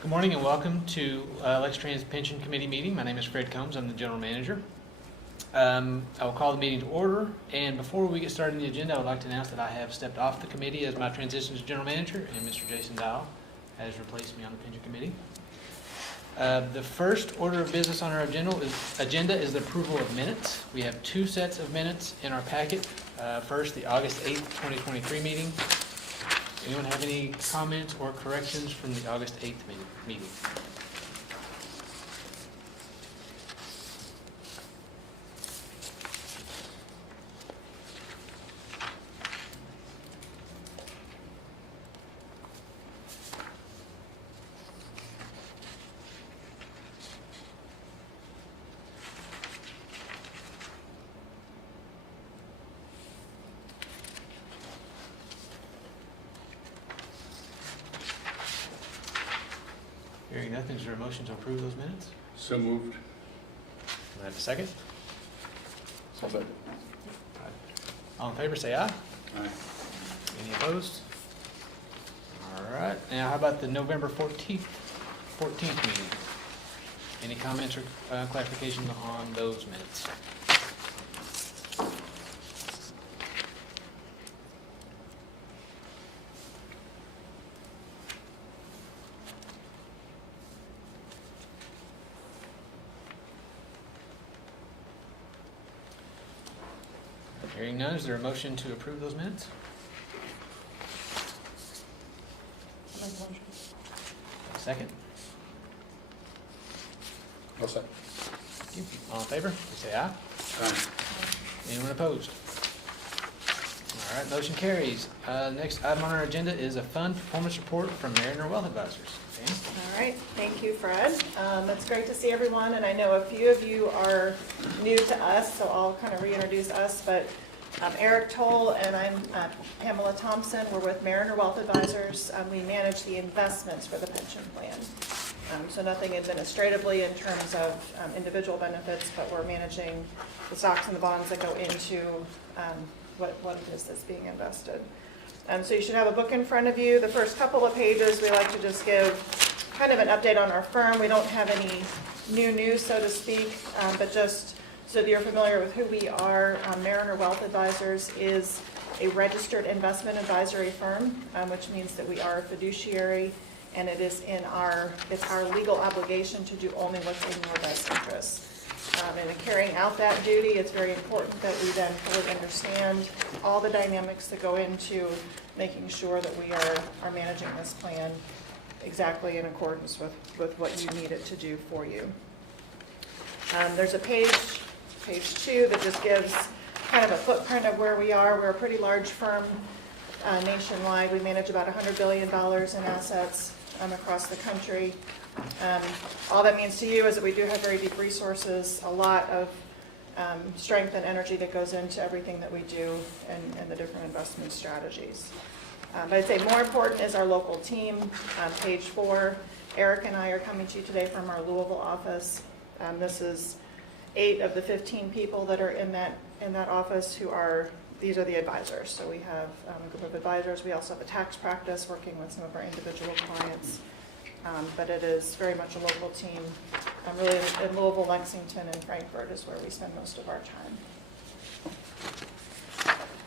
Good morning and welcome to Lextran Pension Committee Meeting. My name is Fred Combs. I'm the General Manager. I will call the meeting to order, and before we get started on the agenda, I would like to announce that I have stepped off the committee as my transition to General Manager, and Mr. Jason Dial has replaced me on the Pension Committee. The first order of business on our agenda is the approval of minutes. We have two sets of minutes in our packet. First, the August 8th, 2023 meeting. Anyone have any comments or corrections from the August 8th meeting? Hearing nothing, is there a motion to approve those minutes? So moved. Do I have a second? Second. All in favor, say aye. Aye. Any opposed? All right. Now, how about the November 14th meeting? Any comments or clarifications on those minutes? Hearing none, is there a motion to approve those minutes? Second? I'll second. Thank you. All in favor, say aye. Aye. Anyone opposed? All right, motion carries. Next item on our agenda is a fund performance report from Mariner Wealth Advisors. Pam? All right, thank you, Fred. It's great to see everyone, and I know a few of you are new to us, so I'll kind of reintroduce us, but I'm Eric Toll, and I'm Pamela Thompson. We're with Mariner Wealth Advisors. We manage the investments for the pension plan. So nothing administratively in terms of individual benefits, but we're managing the stocks and the bonds that go into what it is that's being invested. So you should have a book in front of you. The first couple of pages, we like to just give kind of an update on our firm. We don't have any new news, so to speak, but just so that you're familiar with who we are, Mariner Wealth Advisors is a registered investment advisory firm, which means that we are a fiduciary, and it's our legal obligation to do only what's in your best interest. And in carrying out that duty, it's very important that we then fully understand all the dynamics that go into making sure that we are managing this plan exactly in accordance with what you need it to do for you. There's a page 2 that just gives kind of a footprint of where we are. We're a pretty large firm nationwide. We manage about $100 billion in assets across the country. All that means to you is that we do have very deep resources, a lot of strength and energy that goes into everything that we do and the different investment strategies. But I'd say more important is our local team. Page 4, Eric and I are coming to you today from our Louisville office. This is 8 of the 15 people that are in that office these are the advisors. So we have a group of advisors. We also have a tax practice working with some of our individual clients. But it is very much a local team. Really in Louisville, Lexington, and Frankfurt is where we spend most of our time.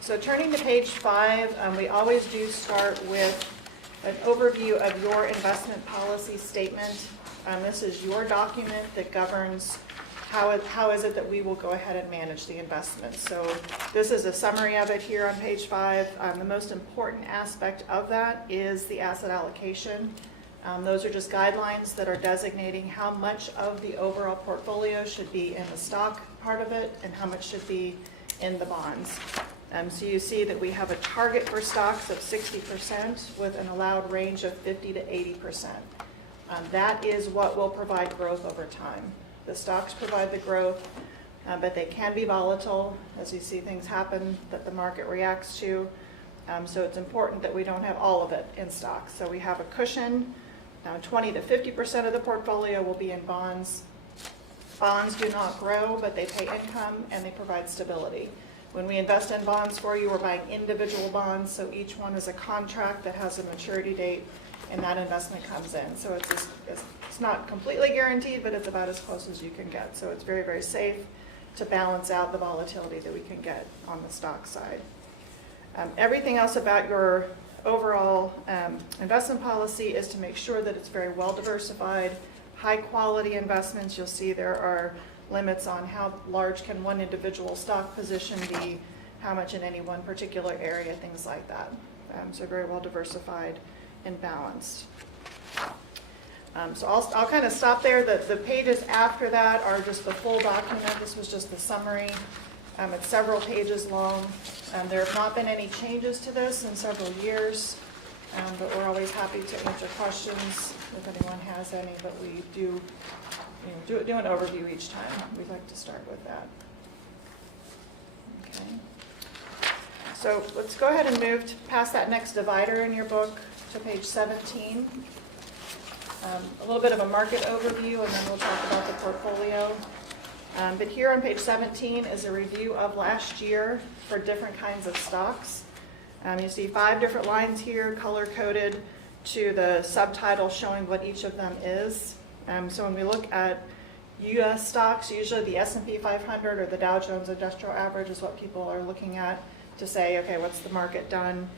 So turning to page 5, we always do start with an overview of your investment policy statement. This is your document that governs how is it that we will go ahead and manage the investments. So this is a summary of it here on page 5. The most important aspect of that is the asset allocation. Those are just guidelines that are designating how much of the overall portfolio should be in the stock part of it and how much should be in the bonds. So you see that we have a target for stocks of 60% with an allowed range of 50 to 80%. That is what will provide growth over time. The stocks provide the growth, but they can be volatile as you see things happen that the market reacts to. So it's important that we don't have all of it in stocks. So we have a cushion. Now 20 to 50% of the portfolio will be in bonds. Bonds do not grow, but they pay income and they provide stability. When we invest in bonds for you, we're buying individual bonds, so each one is a contract that has a maturity date and that investment comes in. So it's not completely guaranteed, but it's about as close as you can get. So it's very, very safe to balance out the volatility that we can get on the stock side. Everything else about your overall investment policy is to make sure that it's very well diversified, high quality investments. You'll see there are limits on how large can one individual stock position be, how much in any one particular area, things like that. So very well diversified and balanced. So I'll kind of stop there. The pages after that are just the full document. This was just the summary. It's several pages long. There have not been any changes to this in several years, but we're always happy to answer questions if anyone has any. But we do an overview each time. We'd like to start with that. Okay. So let's go ahead and move past that next divider in your book to page 17. A little bit of a market overview, and then we'll talk about the portfolio. But here on page 17 is a review of last year for different kinds of stocks. You see 5 different lines here, color-coded to the subtitle showing what each of them is. So when we look at U.S. stocks, usually the S&P 500 or the Dow Jones Industrial Average is what people are looking at to say, okay, what's the market done?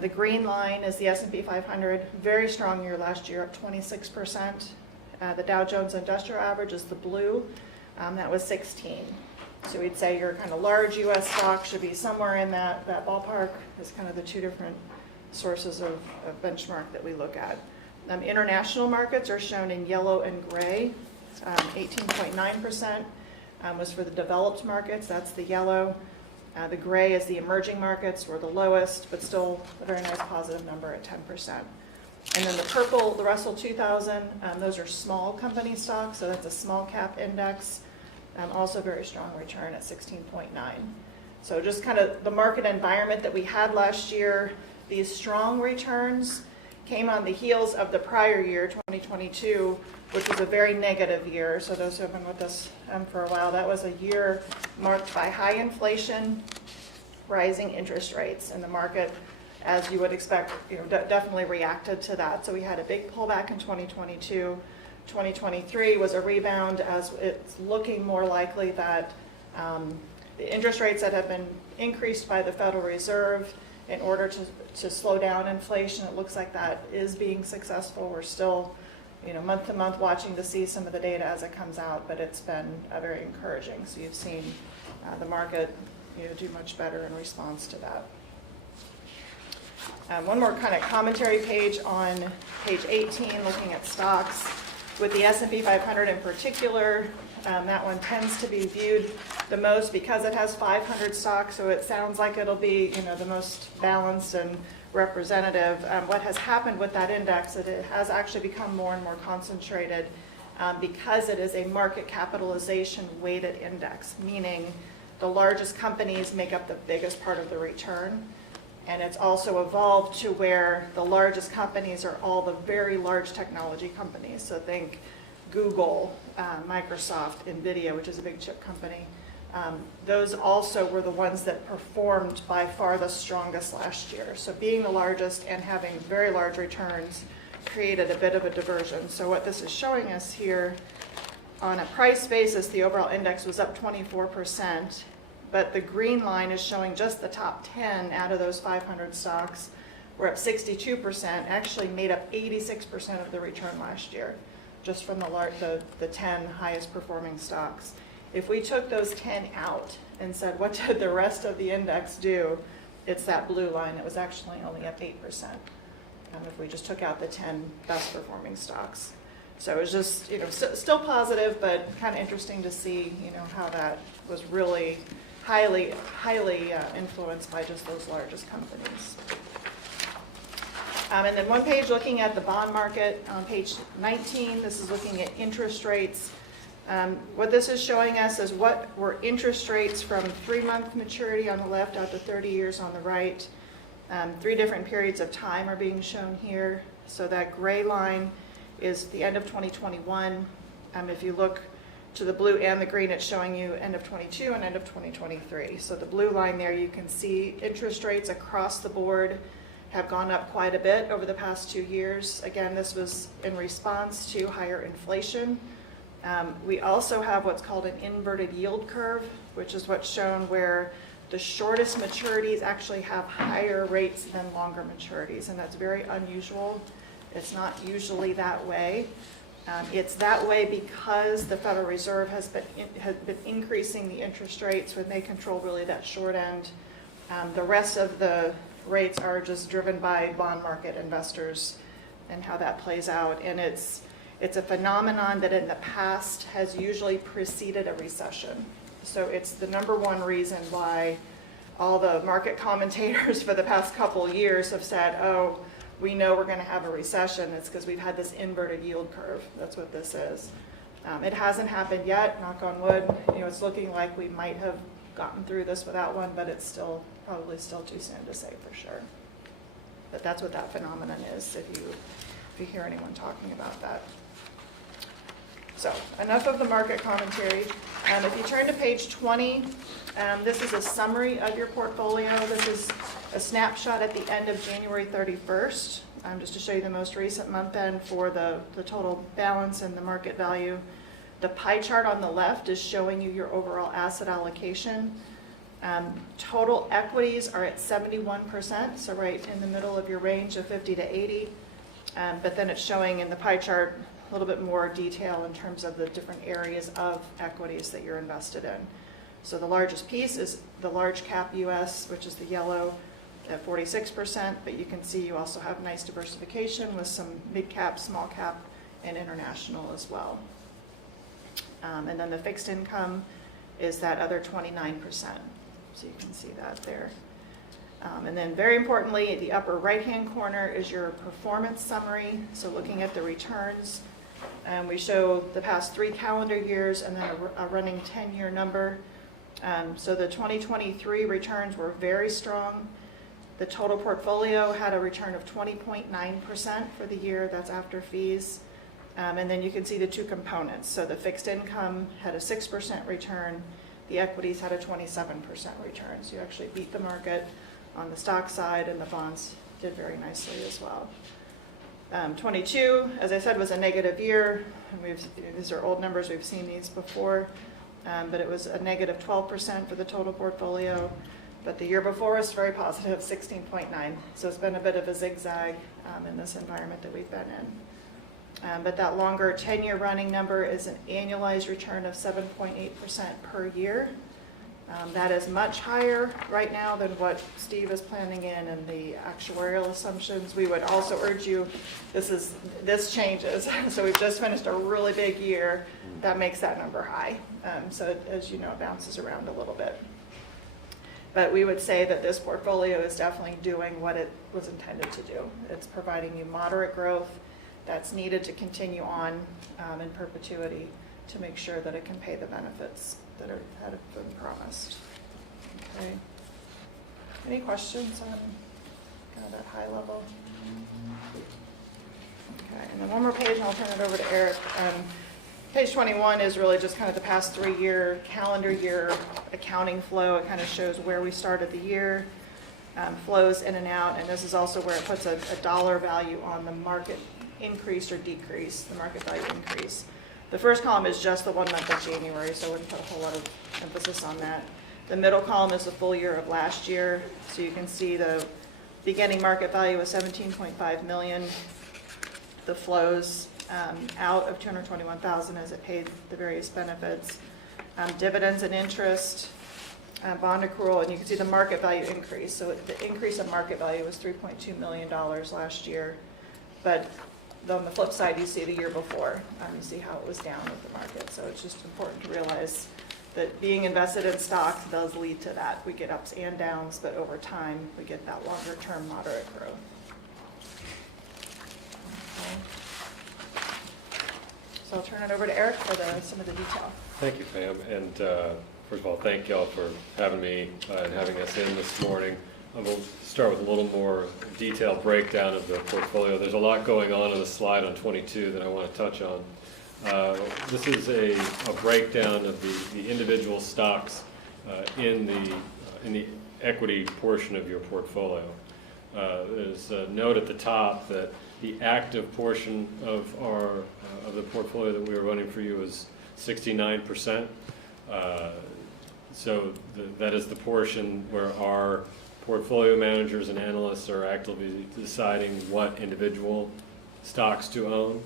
The green line is the S&P 500, very strong year last year, up 26%. The Dow Jones Industrial Average is the blue, that was 16. So we'd say your kind of large U.S. stock should be somewhere in that ballpark. Is kind of the 2 different sources of benchmark that we look at. International markets are shown in yellow and gray. 18.9% was for the developed markets, that's the yellow. The gray is the emerging markets, were the lowest, but still a very nice positive number at 10%. And then the purple, the Russell 2000, those are small company stocks, so that's a small cap index. Also very strong return at 16.9. So just kind of the market environment that we had last year, these strong returns came on the heels of the prior year, 2022, which was a very negative year. So those who have been with us for a while, that was a year marked by high inflation, rising interest rates, and the market, as you would expect, definitely reacted to that. So we had a big pullback in 2022. 2023 was a rebound, as it's looking more likely that the interest rates that have been increased by the Federal Reserve in order to slow down inflation, it looks like that is being successful. We're still month to month watching to see some of the data as it comes out, but it's been very encouraging. So you've seen the market do much better in response to that. One more kind of commentary page on page 18, looking at stocks. With the S&P 500 in particular, that one tends to be viewed the most because it has 500 stocks, so it sounds like it'll be the most balanced and representative. What has happened with that index is it has actually become more and more concentrated because it is a market capitalization weighted index, meaning the largest companies make up the biggest part of the return. And it's also evolved to where the largest companies are all the very large technology companies. So think Google, Microsoft, NVIDIA, which is a big chip company. Those also were the ones that performed by far the strongest last year. So being the largest and having very large returns created a bit of a diversion. So what this is showing us here, on a price basis, the overall index was up 24%. But the green line is showing just the top 10 out of those 500 stocks. We're up 62%, actually made up 86% of the return last year, just from the 10 highest performing stocks. If we took those 10 out and said, what did the rest of the index do? It's that blue line. It was actually only up 8%. If we just took out the 10 best performing stocks. So it was just, still positive, but kind of interesting to see, how that was really highly influenced by just those largest companies. And then one page looking at the bond market on page 19, this is looking at interest rates. What this is showing us is what were interest rates from 3-month maturity on the left out to 30 years on the right. 3 different periods of time are being shown here. So that gray line is the end of 2021. If you look to the blue and the green, it's showing you end of 22 and end of 2023. So the blue line there, you can see interest rates across the board have gone up quite a bit over the past 2 years. Again, this was in response to higher inflation. We also have what's called an inverted yield curve, which is what's shown where the shortest maturities actually have higher rates than longer maturities, and that's very unusual. It's not usually that way. It's that way because the Federal Reserve has been increasing the interest rates when they control really that short end. The rest of the rates are just driven by bond market investors and how that plays out. And it's a phenomenon that in the past has usually preceded a recession. So it's the number one reason why all the market commentators for the past couple years have said, oh, we know we're going to have a recession. It's because we've had this inverted yield curve. That's what this is. It hasn't happened yet, knock on wood. It's looking like we might have gotten through this without one, but it's probably still too soon to say for sure. But that's what that phenomenon is, if you hear anyone talking about that. So enough of the market commentary. If you turn to page 20, this is a summary of your portfolio. This is a snapshot at the end of January 31st, just to show you the most recent month end for the total balance and the market value. The pie chart on the left is showing you your overall asset allocation. Total equities are at 71%, so right in the middle of your range of 50 to 80. But then it's showing in the pie chart a little bit more detail in terms of the different areas of equities that you're invested in. So the largest piece is the large cap US, which is the yellow at 46%, but you can see you also have nice diversification with some mid cap, small cap, and international as well. And then the fixed income is that other 29%. So you can see that there. And then very importantly, at the upper right-hand corner is your performance summary. So looking at the returns, we show the past 3 calendar years and then a running 10-year number. So the 2023 returns were very strong. The total portfolio had a return of 20.9% for the year. That's after fees. And then you can see the 2 components. So the fixed income had a 6% return. The equities had a 27% return. So you actually beat the market on the stock side, and the bonds did very nicely as well. 22, as I said, was a negative year. And these are old numbers. We've seen these before. But it was a negative 12% for the total portfolio. But the year before was very positive, 16.9. So it's been a bit of a zigzag in this environment that we've been in. But that longer 10-year running number is an annualized return of 7.8% per year. That is much higher right now than what Steve is planning in and the actuarial assumptions. We would also urge you, this changes. So we've just finished a really big year. That makes that number high. So as you know, it bounces around a little bit. But we would say that this portfolio is definitely doing what it was intended to do. It's providing you moderate growth that's needed to continue on in perpetuity to make sure that it can pay the benefits that have been promised. Okay. Any questions on kind of that high level? Okay, and then one more page and I'll turn it over to Eric. Page 21 is really just kind of the past 3-year calendar year accounting flow. It kind of shows where we started the year, flows in and out, and this is also where it puts a dollar value on the market increase or decrease, the market value increase. The first column is just the 1 month of January, so I wouldn't put a whole lot of emphasis on that. The middle column is the full year of last year, so you can see the beginning market value was $17.5 million. The flows out of $221,000 as it paid the various benefits, dividends and interest, bond accrual, and you can see the market value increase. So the increase in market value was $3.2 million last year, but on the flip side, you see the year before, you see how it was down with the market. So it's just important to realize that being invested in stocks does lead to that. We get ups and downs, but over time, we get that longer term moderate growth. Okay. So I'll turn it over to Eric for some of the detail. Thank you, Pam. And first of all, thank y'all for having me and having us in this morning. We'll start with a little more detailed breakdown of the portfolio. There's a lot going on the slide on 22 that I want to touch on. This is a breakdown of the individual stocks in the equity portion of your portfolio. there's a note at the top that the active portion of of the portfolio that we are running for you is 69%. So that is the portion where our portfolio managers and analysts are actively deciding what individual stocks to own,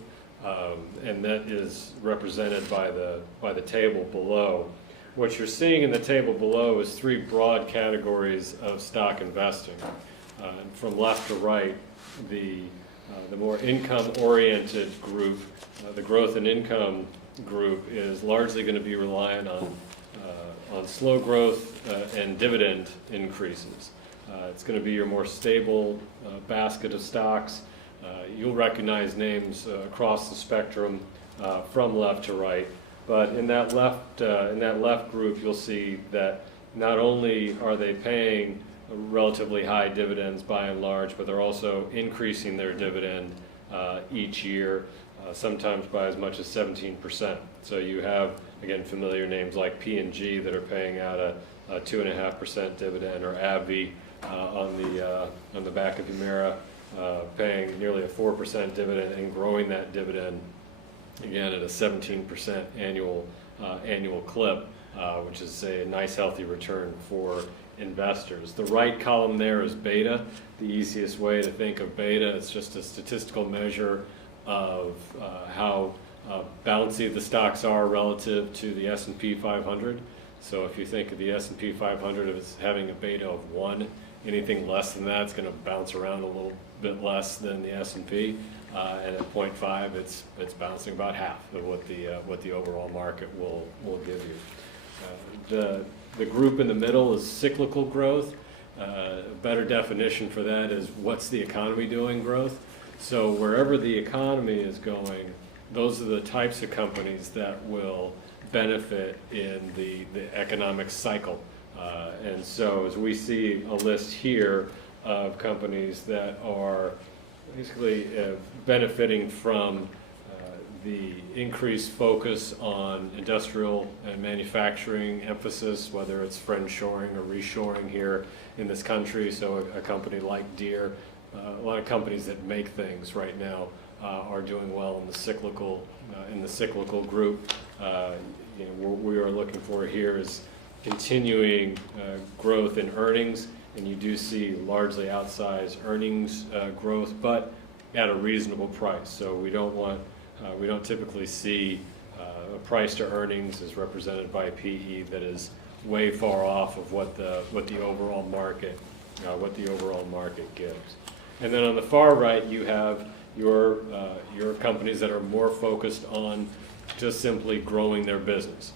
and that is represented by the table below. What you're seeing in the table below is three broad categories of stock investing. And from left to right, the more income-oriented group, the growth and income group, is largely going to be reliant on slow growth and dividend increases. It's going to be your more stable basket of stocks. You'll recognize names across the spectrum from left to right, but in that left group, you'll see that not only are they paying relatively high dividends by and large, but they're also increasing their dividend each year, sometimes by as much as 17%. So you have, again, familiar names like P&G that are paying out a 2.5% dividend, or AbbVie on the back of Humira, paying nearly a 4% dividend and growing that dividend again at a 17% annual clip, which is a nice healthy return for investors. The right column there is beta. The easiest way to think of beta is just a statistical measure of how bouncy the stocks are relative to the S&P 500. So if you think of the S&P 500 as having a beta of 1, anything less than that is going to bounce around a little bit less than the S&P, and at 0.5 it's bouncing about half of what the overall market will give you. The group in the middle is cyclical growth. A better definition for that is what's the economy doing growth. So wherever the economy is going, those are the types of companies that will benefit in the economic cycle. And so as we see a list here of companies that are basically benefiting from the increased focus on industrial and manufacturing emphasis, whether it's friendshoring or reshoring here in this country. So a company like Deere, a lot of companies that make things right now are doing well in the cyclical group. What we are looking for here is continuing growth in earnings, and you do see largely outsized earnings growth, but at a reasonable price. So we don't typically see a price to earnings as represented by PE that is way far off of what the overall market gives. And then on the far right, you have your companies that are more focused on just simply growing their business,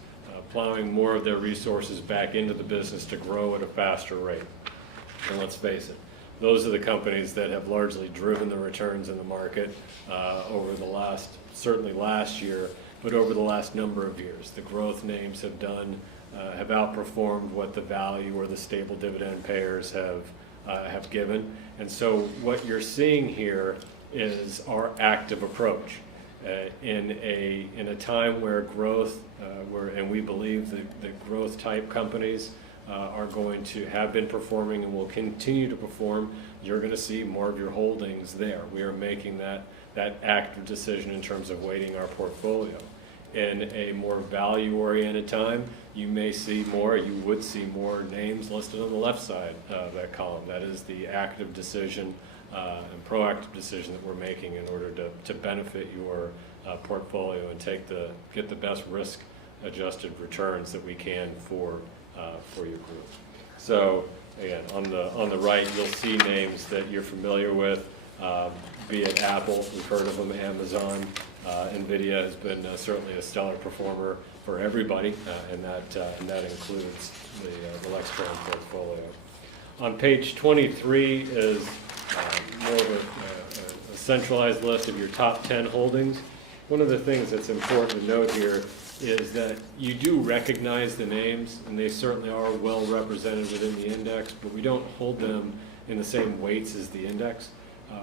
plowing more of their resources back into the business to grow at a faster rate. And let's face it, those are the companies that have largely driven the returns in the market over certainly last year, but over the last number of years. The growth names have outperformed what the value or the stable dividend payers have given. And so what you're seeing here is our active approach in a time where growth, and we believe that growth type companies are going to have been performing and will continue to perform. You're going to see more of your holdings there. We are making that active decision in terms of weighting our portfolio. In a more value-oriented time, you would see more names listed on the left side of that column. That is the active decision and proactive decision that we're making in order to benefit your portfolio and get the best risk-adjusted returns that we can for your group. So again, on the right, you'll see names that you're familiar with, be it Apple, we've heard of them, Amazon, NVIDIA has been certainly a stellar performer for everybody, and that includes the Lextran portfolio. On page 23 is more of a centralized list of your top 10 holdings. One of the things that's important to note here is that you do recognize the names, and they certainly are well represented within the index, but we don't hold them in the same weights as the index.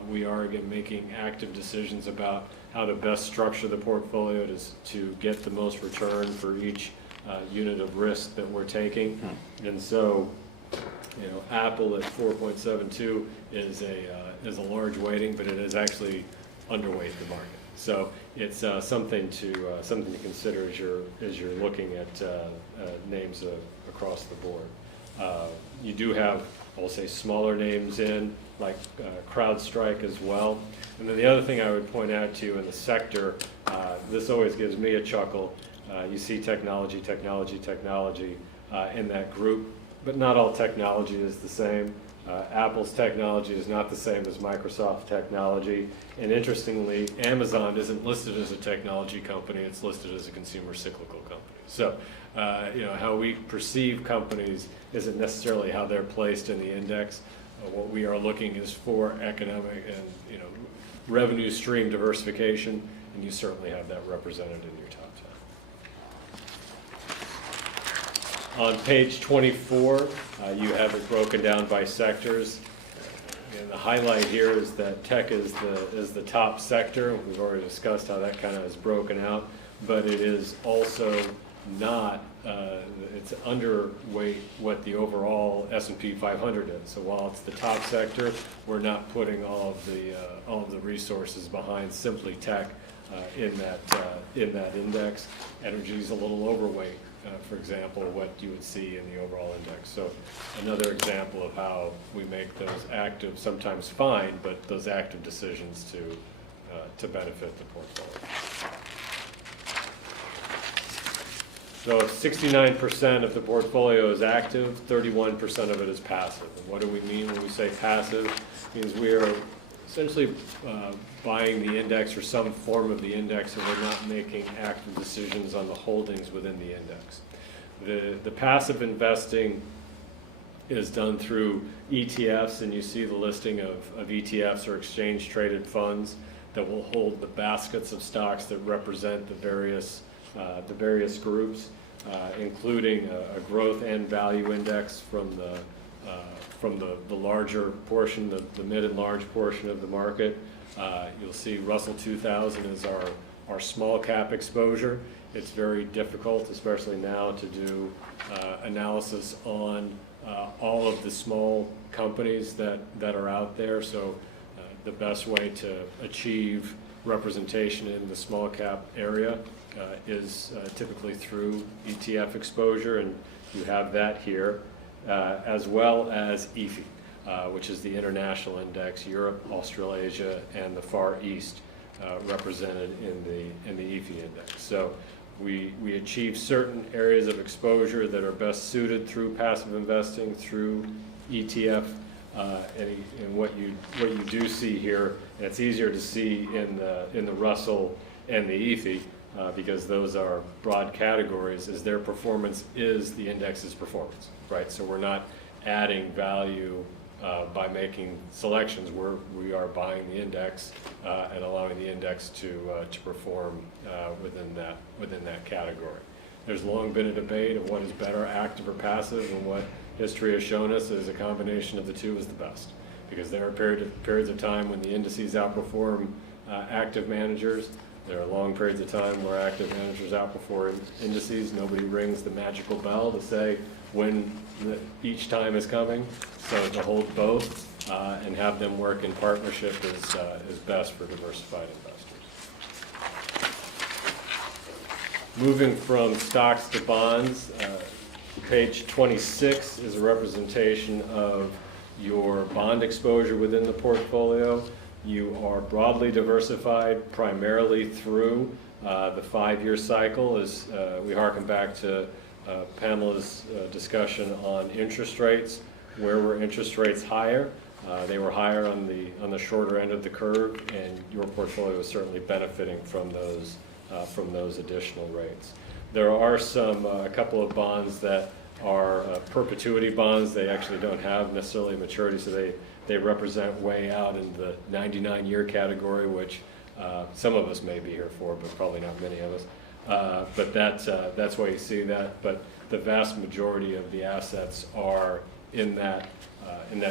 We are, again, making active decisions about how to best structure the portfolio to get the most return for each unit of risk that we're taking. And so, Apple at 4.72 is a large weighting, but it is actually underweight the market. So it's something to consider as you're looking at names across the board. You do have, I'll say, smaller names in, like CrowdStrike as well. And then the other thing I would point out to you in the sector, this always gives me a chuckle. You see technology in that group, but not all technology is the same. Apple's technology is not the same as Microsoft technology. And interestingly, Amazon isn't listed as a technology company, it's listed as a consumer cyclical company. So, how we perceive companies isn't necessarily how they're placed in the index. What we are looking is for economic and revenue stream diversification, and you certainly have that represented in your top 10. On page 24, you have it broken down by sectors. And the highlight here is that tech is the top sector. We've already discussed how that kind of is broken out, but it is also not, it's underweight what the overall S&P 500 is. So while it's the top sector, we're not putting all of the resources behind simply tech in that index. Energy is a little overweight, for example, what you would see in the overall index. So another example of how we make those active, sometimes fine, but those active decisions to benefit the portfolio. So 69% of the portfolio is active, 31% of it is passive. And what do we mean when we say passive? It means we are essentially buying the index or some form of the index, and we're not making active decisions on the holdings within the index. The passive investing is done through ETFs, and you see the listing of ETFs or exchange traded funds that will hold the baskets of stocks that represent the various groups, including a growth and value index from the larger portion, the mid and large portion of the market. You'll see Russell 2000 is our small cap exposure. It's very difficult, especially now, to do analysis on all of the small companies that are out there. So the best way to achieve representation in the small cap area is typically through ETF exposure, and you have that here, as well as EFI, which is the international index, Europe, Australasia, and the Far East represented in the EFI index. So we achieve certain areas of exposure that are best suited through passive investing, through ETF, and what you do see here, and it's easier to see in the Russell and the EFI, because those are broad categories, is their performance is the index's performance, right? So we're not adding value by making selections. We are buying the index and allowing the index to perform within that category. There's long been a debate of what is better, active or passive, and what history has shown us is a combination of the two is the best, because there are periods of time when the indices outperform active managers. There are long periods of time where active managers outperform indices. Nobody rings the magical bell to say when each time is coming. So to hold both and have them work in partnership is best for diversified investors. Moving from stocks to bonds, page 26 is a representation of your bond exposure within the portfolio. You are broadly diversified primarily through the 5-year cycle, as we harken back to Pamela's discussion on interest rates. Where were interest rates higher? They were higher on the shorter end of the curve, and your portfolio is certainly benefiting from those additional rates. There are a couple of bonds that are perpetuity bonds. They actually don't have necessarily maturity, so they represent way out in the 99-year category, which some of us may be here for, but probably not many of us. But that's why you see that. But the vast majority of the assets are in that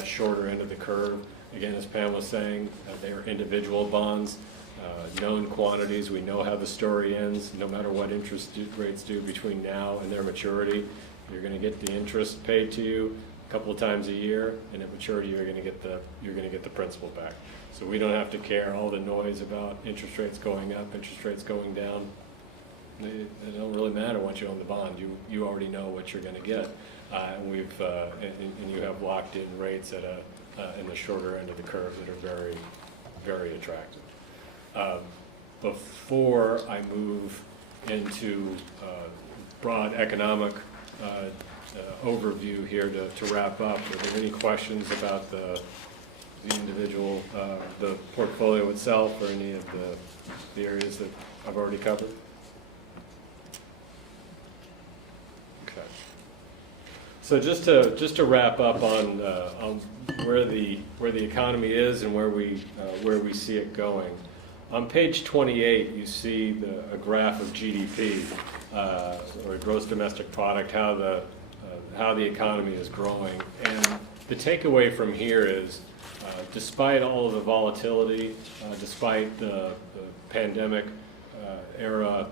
shorter end of the curve. Again, as Pam was saying, they are individual bonds, known quantities. We know how the story ends. No matter what interest rates do between now and their maturity, you're going to get the interest paid to you. a couple of times a year, and at maturity you're going to get the principal back. So we don't have to care all the noise about interest rates going up, interest rates going down. It don't really matter once you own the bond. You already know what you're going to get, and you have locked in rates at in the shorter end of the curve that are very, very attractive. Before I move into broad economic overview here to wrap up, are there any questions about the individual, the portfolio itself, or any of the areas that I've already covered? Okay. So just to wrap up on where the economy is and where we see it going. On page 28, you see a graph of GDP, or gross domestic product, how the economy is growing. And the takeaway from here is, despite all of the volatility, despite the pandemic era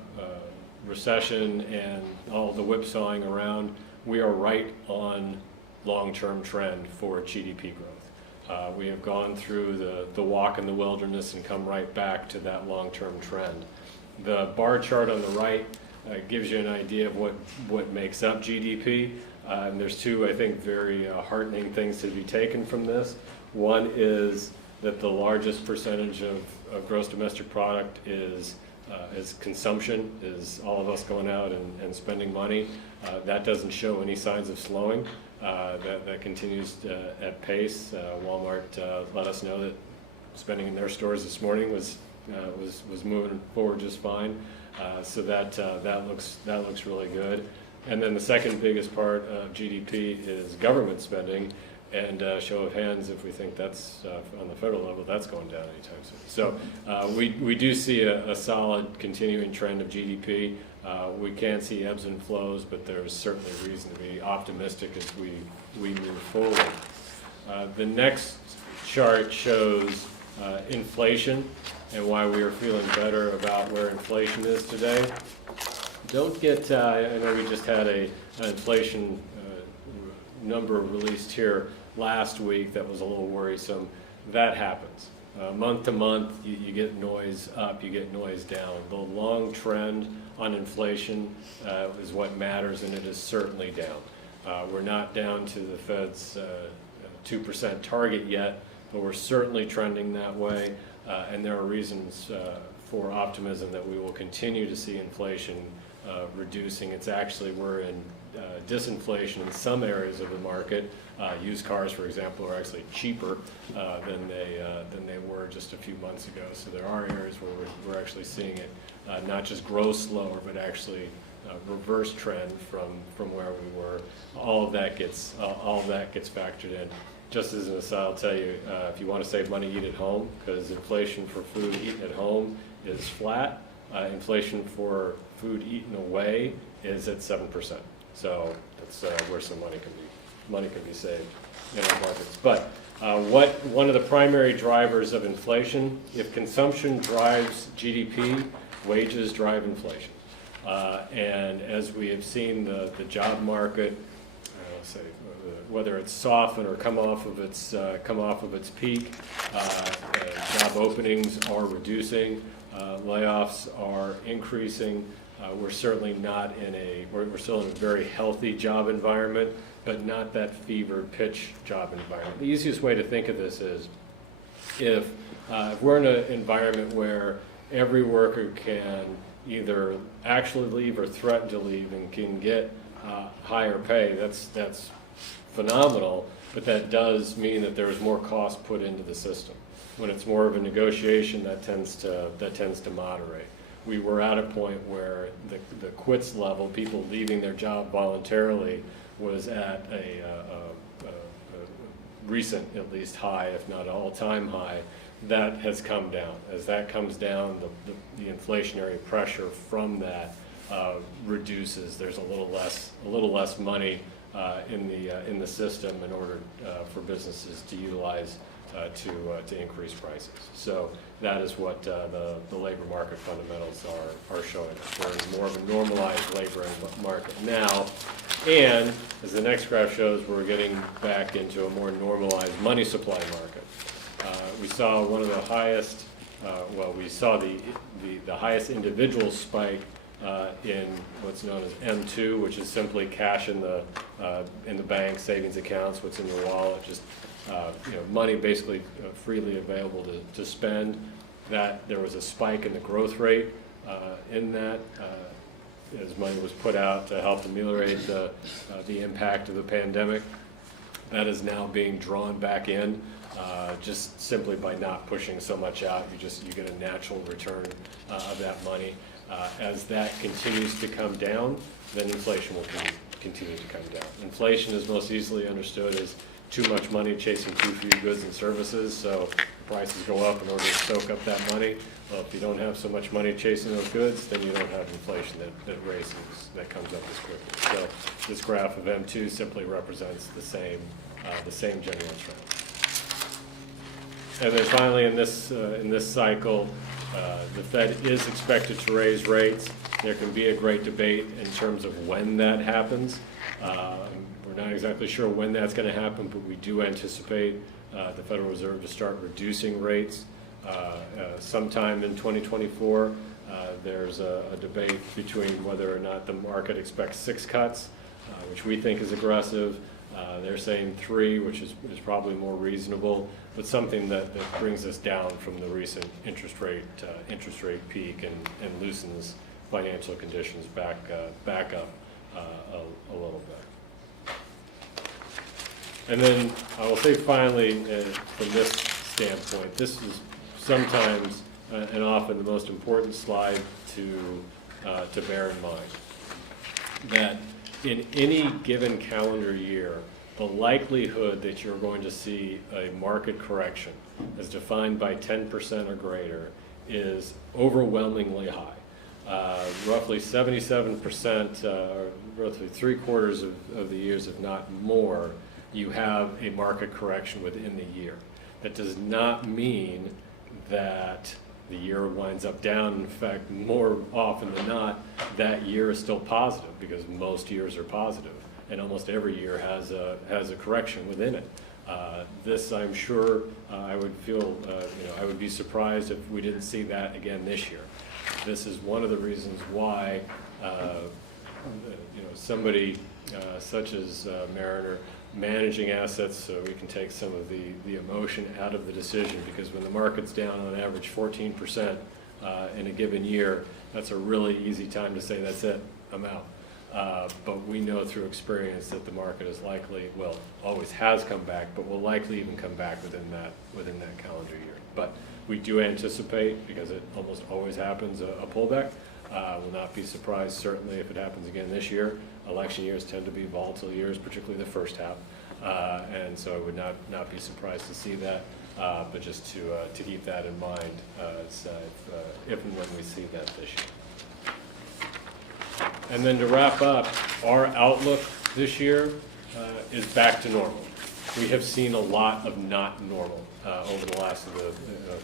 recession and all the whipsawing around, we are right on long-term trend for GDP growth. We have gone through the walk in the wilderness and come right back to that long-term trend. The bar chart on the right gives you an idea of what makes up GDP. And there's two, I think, very heartening things to be taken from this. One is that the largest percentage of gross domestic product is consumption, is all of us going out and spending money. That doesn't show any signs of slowing. That continues at pace. Walmart let us know that spending in their stores this morning was moving forward just fine. So that looks really good. And then the second biggest part of GDP is government spending. And show of hands if we think that's on the federal level, that's going down anytime soon. So we do see a solid continuing trend of GDP. We can see ebbs and flows, but there's certainly reason to be optimistic as we move forward. The next chart shows inflation and why we are feeling better about where inflation is today. Don't get, I know we just had an inflation number released here last week that was a little worrisome. That happens. Month to month, you get noise up, you get noise down. The long trend on inflation is what matters, and it is certainly down. We're not down to the Fed's 2% target yet, but we're certainly trending that way, and there are reasons for optimism that we will continue to see inflation reducing. It's actually, we're in disinflation in some areas of the market. Used cars, for example, are actually cheaper than they were just a few months ago. So there are areas where we're actually seeing it not just grow slower, but actually reverse trend from where we were. All of that gets factored in. Just as an aside, I'll tell you, if you want to save money, eat at home, because inflation for food eaten at home is flat. Inflation for food eaten away is at 7%. So that's where some money can be saved in our markets. But one of the primary drivers of inflation, if consumption drives GDP, wages drive inflation. And as we have seen the job market, whether it's softened or come off of its peak, job openings are reducing, layoffs are increasing. We're certainly not we're still in a very healthy job environment, but not that fevered pitch job environment. The easiest way to think of this is if we're in an environment where every worker can either actually leave or threaten to leave and can get higher pay, that's phenomenal, but that does mean that there is more cost put into the system. When it's more of a negotiation, that tends to moderate. We were at a point where the quits level, people leaving their job voluntarily, was at a recent, at least, high, if not all-time high. That has come down. As that comes down, the inflationary pressure from that reduces. There's a little less money in the system in order for businesses to utilize to increase prices. So that is what the labor market fundamentals are showing us. We're in more of a normalized labor market now, and as the next graph shows, we're getting back into a more normalized money supply market. We saw one of the highest, we saw the highest individual spike in what's known as M2, which is simply cash in the bank, savings accounts, what's in your wallet, just money basically freely available to spend. That there was a spike in the growth rate in that as money was put out to help ameliorate the impact of the pandemic. That is now being drawn back in. Just simply by not pushing so much out, you get a natural return of that money. As that continues to come down, then inflation will continue to come down. Inflation is most easily understood as too much money chasing too few goods and services, so prices go up in order to soak up that money. Well, if you don't have so much money chasing those goods, then you don't have inflation that comes up as quickly. So this graph of M2 simply represents the same general trend. And then finally, in this cycle, the Fed is expected to raise rates. There can be a great debate in terms of when that happens. We're not exactly sure when that's going to happen, but we do anticipate the Federal Reserve to start reducing rates sometime in 2024. There's a debate between whether or not the market expects 6 cuts, which we think is aggressive. They're saying 3, which is probably more reasonable, but something that brings us down from the recent interest rate peak and loosens financial conditions back up a little bit. And then I will say finally, from this standpoint, this is sometimes and often the most important slide to bear in mind, that in any given calendar year, the likelihood that you're going to see a market correction as defined by 10% or greater is overwhelmingly high. Roughly 77%, or roughly 3/4 of the years, if not more, you have a market correction within the year. That does not mean that the year winds up down. In fact, more often than not, that year is still positive, because most years are positive, and almost every year has a correction within it. This, I'm sure, I would feel, I would be surprised if we didn't see that again this year. This is one of the reasons why, somebody such as Mariner, managing assets so we can take some of the emotion out of the decision, because when the market's down on average 14% in a given year, that's a really easy time to say, that's it, I'm out. But we know through experience that the market is likely, well, always has come back, but will likely even come back within that calendar year. But we do anticipate, because it almost always happens, a pullback. Will not be surprised, certainly, if it happens again this year. Election years tend to be volatile years, particularly the first half, and so I would not be surprised to see that. But just to keep that in mind, if and when we see that this year. And then to wrap up, our outlook this year is back to normal. We have seen a lot of not normal over the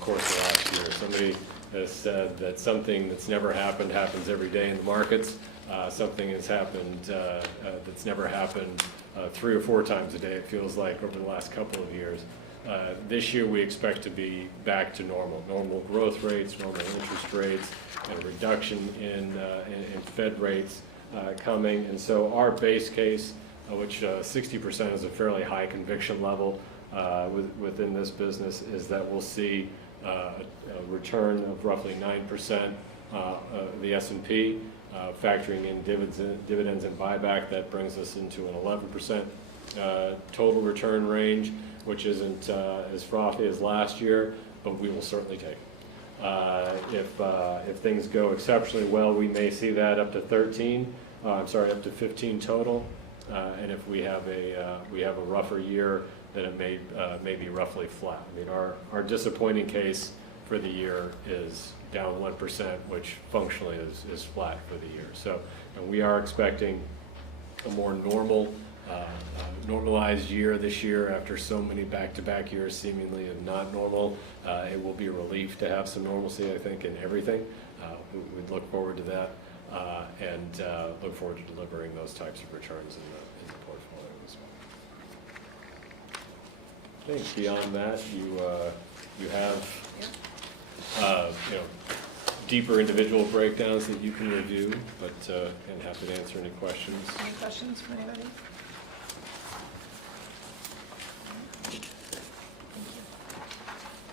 course of the last year. Somebody has said that something that's never happened happens every day in the markets. Something has happened that's never happened 3 or 4 times a day, it feels like, over the last couple of years. This year we expect to be back to normal growth rates, normal interest rates, and a reduction in Fed rates coming. And so our base case, which 60% is a fairly high conviction level within this business, is that we'll see a return of roughly 9% the S&P, factoring in dividends and buyback. That brings us into an 11% total return range, which isn't as frothy as last year, but we will certainly take it. If things go exceptionally well, we may see that up to 15 total. And if we have a rougher year, then it may be roughly flat. I mean, our disappointing case for the year is down 1%, which functionally is flat for the year. So, and we are expecting a more normal normalized year this year after so many back-to-back years seemingly of not normal. It will be a relief to have some normalcy, I think, in everything. We'd look forward to that and look forward to delivering those types of returns in the portfolio as well. I think beyond that, you have deeper individual breakdowns that you can review, but and happy to answer any questions. Any questions from anybody?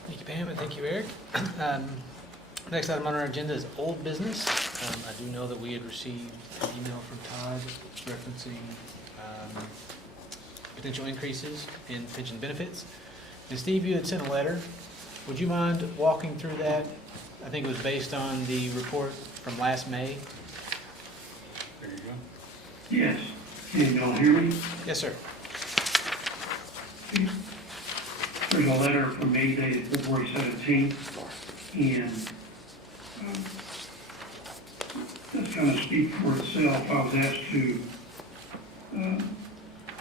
Thank you, Pam, and thank you, Eric. Next item on our agenda is old business. I do know that we had received an email from Todd referencing potential increases in pension benefits. And Steve, you had sent a letter. Would you mind walking through that? I think it was based on the report from last May. There you go. Yes, can y'all hear me? Yes, sir. There's a letter from me dated February 17th, and that's kind of speak for itself. I was asked to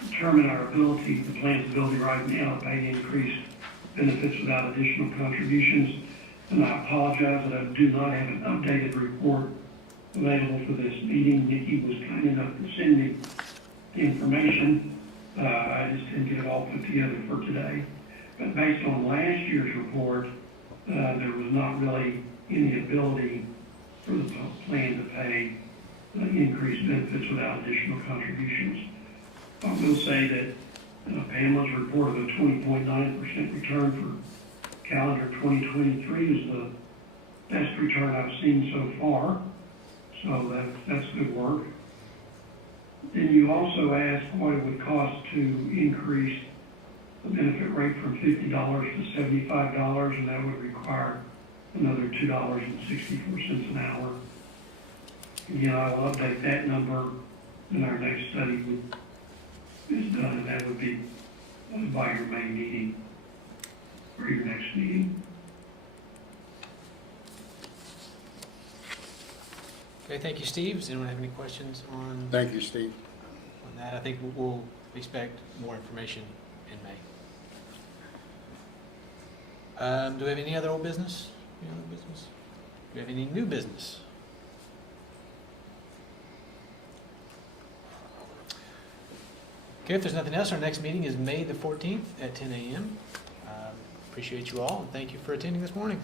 determine our ability, the plan's ability right now to pay increased benefits without additional contributions. And I apologize that I do not have an updated report available for this meeting. Nikki was kind enough to send me the information. I just didn't get it all put together for today. But based on last year's report, there was not really any ability for the plan to pay increased benefits without additional contributions. I will say that Pamela's report of a 20.9% return for calendar 2023 is the best return I've seen so far. So that's good work. Then you also asked what it would cost to increase the benefit rate from $50 to $75, and that would require another $2.64 an hour. Again, I will update that number when our next study is done, and that would be by your May meeting or your next meeting. Okay, thank you, Steve. Does anyone have any questions on Thank you, Steve. that? I think we'll expect more information in May. Do we have any other old business? Any other business? Do we have any new business? Okay, if there's nothing else, our next meeting is May the 14th at 10 a.m. Appreciate you all, and thank you for attending this morning.